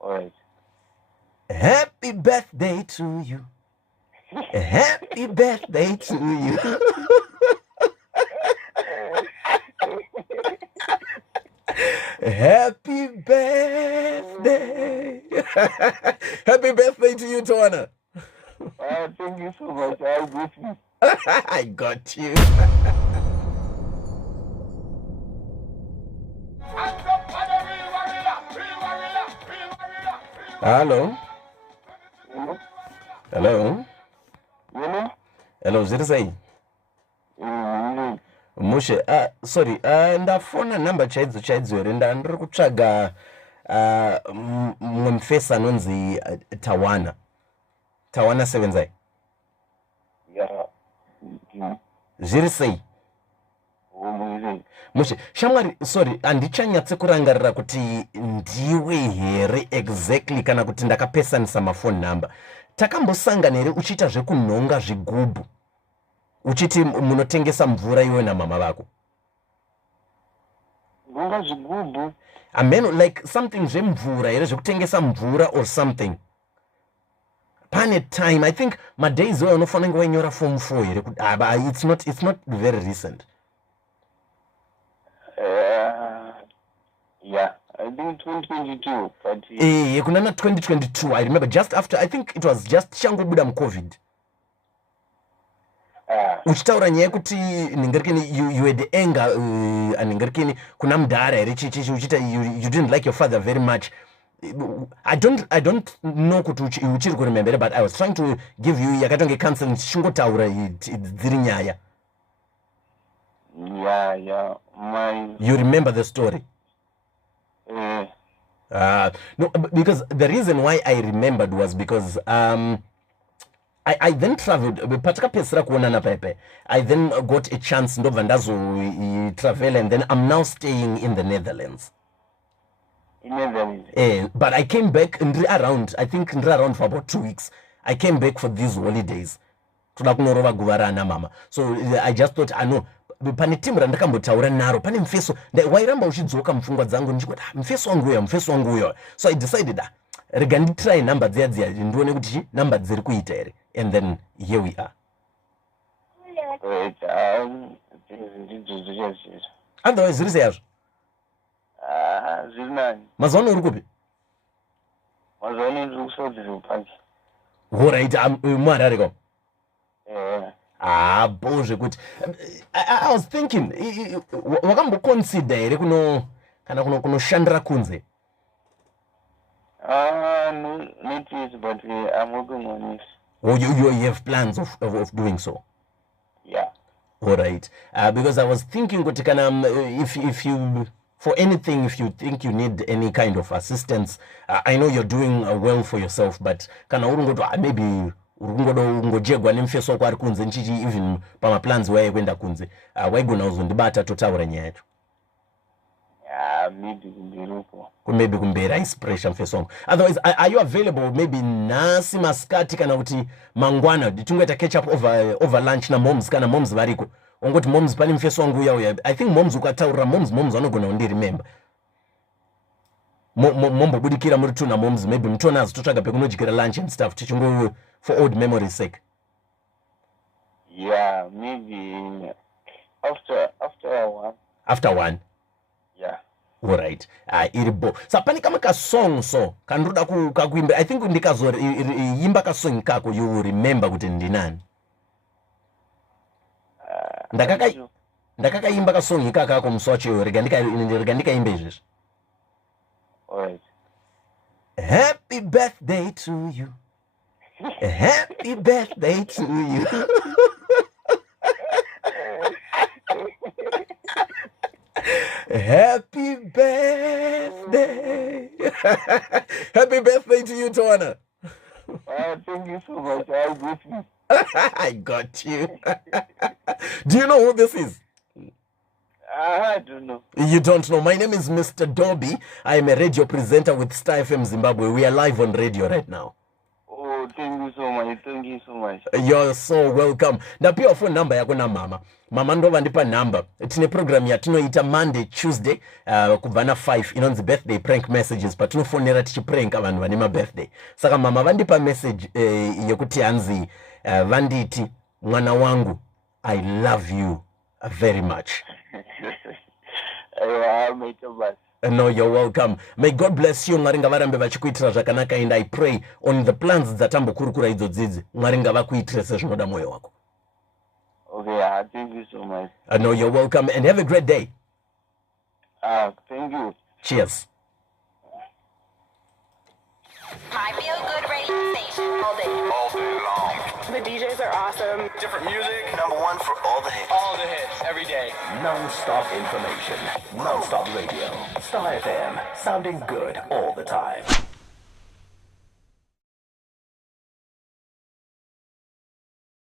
All right. Happy birthday to you. Happy birthday to you. Happy birthday. Happy birthday to you, Taona. Thank you so much. I got you. I got you. Hello. Hello. Hello, Zirisai. Mushe, sorry, ndafona number chaidzo here ndiri kutsvaga mumfesa anonzi Taona 7 zai. Yeah. Zviri sei? Mushe, shamwari, sorry, handichanyatse kurangarira kuti ndiwe here exactly kana kuti ndakapesanisa mafone number. Takambosangana here uchiita zvekunhonga zvigubhu. Uchiti munotengesa mvura iwe namama vako. Kunga zvigubhu? Amen, like something zvemvura here zvekutengesa mvura or something. Pane time, I think madays where unofanira kunyora form 4 here. It's not very recent. Yeah, I think 2022, but kunana 2022. I remember just after, I think it was just changobuda COVID. Uchitaura nyaya yekuti ningerikini you had anger ningerikini kuna mudhara here chichi uchita you didn't like your father very much. I don't know kuti uchiri kuremembera, but I was trying to give you yakatonge counseling chingotaura dziri nyaya. Yeah, you remember the story? No, because the reason why I remembered was because I then traveled. I then got a chance to travel, and then I'm now staying in the Netherlands. In Netherlands? But I came back around for about 2 weeks. I came back for these holidays. So I just thought, I know, pane timu randakambotaura naro pane mfeso wairamba uchidzoka mupfungwa dzangu ndichikuti mfeso wangu uyo. So I decided rega nditry number dziya ndione kuti number dziri kuita here, and then here we are. Otherwise zviri seyazvo? Zviri nani. Mazuva ano uri kupi? Mazuva ano ndiri kusaudzirwa paki. Alright, muHarare kwa? Bozve kuti I was thinking wakamboconsider here kana kunoshandira kunze? Not yet, but I'm working on it. Oh, you have plans of doing so? Yeah. All right. Because I was thinking kuti kana if you for anything, if you think you need any kind of assistance, I know you're doing well for yourself, but kana urungoto maybe urungojegwa nemfeso wako ari kunze nchichi even pamaplans waikuenda kunze waigona uzondibata totaura nyaya yacho. Maybe kumbera ice pressure mfeso wangu. Otherwise, are you available maybe nasi maskati kana kuti mangwana tingoita catch up over lunch na moms kana moms variko ongoti moms pane mfeso wangu uya. I think moms ukataura moms vanogona kundiremember. Mombobudikira muri tu na moms maybe mutona azototsvaga pekunodyira lunch and stuff tichingo for old memory's sake. Yeah, maybe after 1. After 1? Yeah. All right. Iribo. Sapani kama ka song so kanruda kuimba. I think ndikazo yimba ka song kako you will remember kuti ndinani. Ndakaka yimba ka song ikaka ko msoche rega ndika imbe izvi. All right. Happy birthday to you. Happy birthday to you. Happy birthday. Happy birthday to you, Taona. Thank you so much. I got you. I got you. Do you know who this is? I don't know. You don't know. My name is Mr. Dobie. I am a radio presenter with Star FM Zimbabwe. We are live on radio right now. Oh, thank you so much. Thank you so much. You're so welcome. Ndapiwa phone number yako na mama ndova ndipa number. Tine program yatinoita Monday Tuesday kubva na 5 inonzi birthday prank messages but tinofonera tichipranka vanhu vane birthday. Saka mama vandipa message yekuti hanzi vanditi mwana wangu I love you very much. No, you're welcome. May God bless you. Mwari ngavarambe vachikuitira zvakanaka, and I pray on the plans dzatambokurukura idzo dzidzi Mwari ngavakuitire sezvinoda mwoyo wako. Okay, thank you so much. No, you're welcome, and have a great day. Thank you. Cheers. My feel good radio station all day long. The DJs are awesome. Different music. #1 for all the hits. All the hits, every day. Non-stop information. Non-stop radio. Star FM. Sounding good all the time.